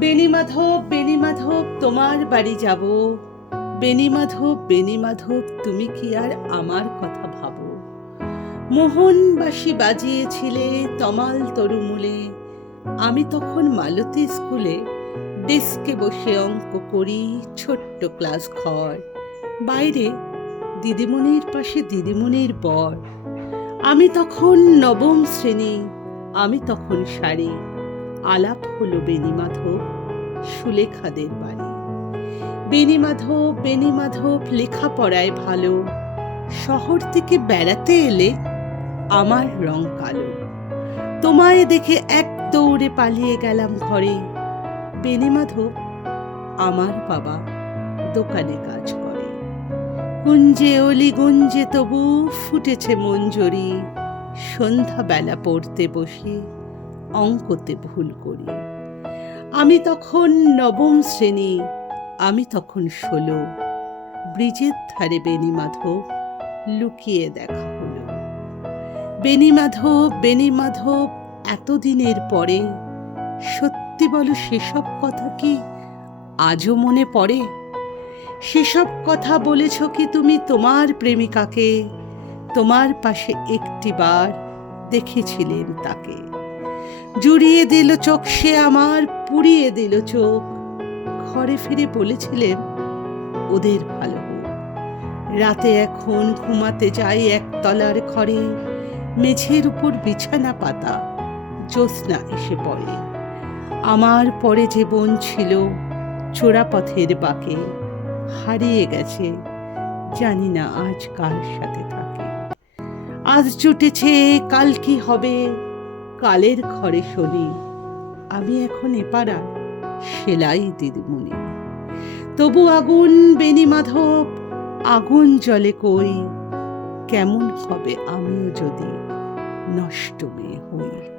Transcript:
বেণী মাধব তোমার বাড়ি যাব। বেণী মাধব তুমি কি আর আমার কথা ভাবো? মোহন বাঁশি বাজিয়েছিলে তমাল তরুমূলে। আমি তখন মালতী স্কুলে ডেস্কে বসে অঙ্ক করি, ছোট্ট ক্লাস ঘর, বাইরে দিদিমণির পাশে দিদিমণির বর। আমি তখন নবম শ্রেণী, আমি তখন শাড়ি। আলাপ হলো বেণী মাধব সুলেখাদের বাড়ি। বেণী মাধব লেখাপড়ায় ভালো, শহর থেকে বেড়াতে এলে আমার রং কালো। তোমায় দেখে এক দৌড়ে পালিয়ে গেলাম ঘরে। বেণী মাধব আমার বাবা দোকানে কাজ করে। কুঞ্জে অলি গুঞ্জে তবু ফুটেছে মঞ্জরি। সন্ধ্যাবেলা পড়তে বসে অঙ্কতে ভুল করি। আমি তখন নবম শ্রেণী, আমি তখন 16। ব্রিজের ধারে বেণী মাধব লুকিয়ে দেখা হলো। বেণী মাধব এতদিনের পরে সত্যি বলো, সেসব কথা কি আজও মনে পড়ে? সেসব কথা বলেছ কি তুমি তোমার প্রেমিকাকে? তোমার পাশে একটিবার দেখেছিলেন তাকে। জুড়িয়ে দিল চোখ সে আমার, পুড়িয়ে দিল চোখ। ঘরে ফিরে বলেছিলেন ওদের ভালো হোক। রাতে এখন ঘুমাতে যাই একতলার ঘরে, মেঝের উপর বিছানা পাতা, জ্যোৎস্না এসে পড়ে। আমার পরে যে বোন ছিল চোরাপথের বাঁকে, হারিয়ে গেছে, জানি না আজ কার সাথে থাকে। আজ জুটেছে কাল কি হবে, কালের ঘরে শনি। আমি এখন এপাড়ার সেলাই দিদিমণি। তবু আগুন বেণী মাধব, আগুন জ্বলে কই। কেমন হবে আমিও যদি নষ্ট মেয়ে হই।